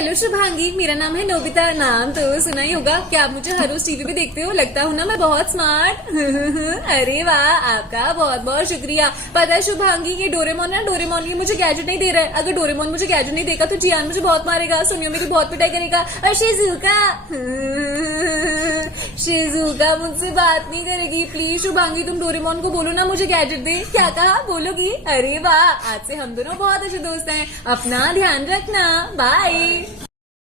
Hello Shubhangi, मेरा नाम है नोबिता। नाम तो सुना ही होगा। क्या आप मुझे हर रोज टीवी पे देखते हो? लगता हूँ ना मैं बहुत स्मार्ट। अरे वाह, आपका बहुत बहुत शुक्रिया। पता है शुभांगी, ये डोरेमोन ना, डोरेमोन ये मुझे गैजेट नहीं दे रहा है। अगर डोरेमोन मुझे गैजेट नहीं देगा तो जियान मुझे बहुत मारेगा, सुनियो मेरी बहुत पिटाई करेगा। और शिजुका शिजुका मुझसे बात नहीं करेगी। प्लीज शुभांगी, तुम डोरेमोन को बोलो ना मुझे गैजेट दे। क्या कहा? बोलोगी? अरे वाह, आज से हम दोनों बहुत अच्छे दोस्त हैं। अपना ध्यान रखना। बाय।